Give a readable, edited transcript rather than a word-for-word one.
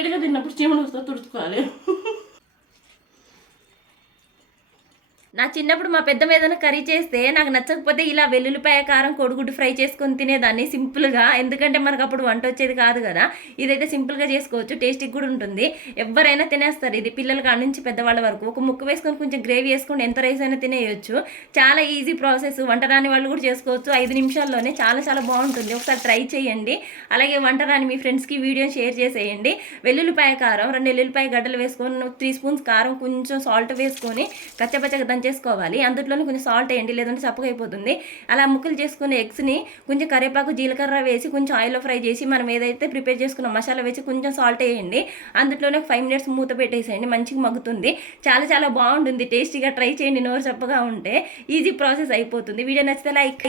వేడిగా తిన్నప్పుడు చీమలు వస్తే తుడుచుకోవాలి. నా చిన్నప్పుడు మా పెద్ద ఏదైనా కర్రీ చేస్తే నాకు నచ్చకపోతే ఇలా వెల్లుల్లిపాయ కారం కోడిగుడ్డు ఫ్రై చేసుకొని తినేదాన్ని సింపుల్గా. ఎందుకంటే మనకు అప్పుడు వంట వచ్చేది కాదు కదా. ఇదైతే సింపుల్గా చేసుకోవచ్చు, టేస్టీగా కూడా ఉంటుంది, ఎవరైనా తినేస్తారు ఇది, పిల్లల కాడ నుంచి పెద్దవాళ్ళ వరకు. ఒక ముక్క వేసుకొని కొంచెం గ్రేవీ వేసుకొని ఎంత రైస్ అయినా తినేయచ్చు. చాలా ఈజీ ప్రాసెస్, వంట రాని వాళ్ళు కూడా చేసుకోవచ్చు 5 నిమిషాల్లోనే. చాలా చాలా బాగుంటుంది, ఒకసారి ట్రై చేయండి. అలాగే వంట రాని మీ ఫ్రెండ్స్కి వీడియో షేర్ చేసేయండి. వెల్లుల్లిపాయ కారం 2 వెల్లుల్లిపాయ గడ్డలు వేసుకొని 3 స్పూన్స్ కారం కొంచెం సాల్ట్ వేసుకొని కచ్చపచ్చగా చేసుకోవాలి. అందులోనే కొంచెం సాల్ట్ వేయండి, లేదంటే చప్పగా అయిపోతుంది. అలా ముక్కలు చేసుకునే ఎగ్స్ని కొంచెం కరివేపాకు జీలకర్ర వేసి కొంచెం ఆయిల్లో ఫ్రై చేసి మనం ఏదైతే ప్రిపేర్ చేసుకున్న మసాలా వేసి కొంచెం సాల్ట్ వేయండి. అందులోనే 5 మినిట్స్ మూత పెట్టేసేయండి, మంచిగా మగ్గుతుంది. చాలా చాలా బాగుంటుంది, టేస్టీగా ట్రై చేయండి. నోరు చప్పగా ఉంటే ఈజీ ప్రాసెస్ అయిపోతుంది. వీడియో నచ్చితే లైక్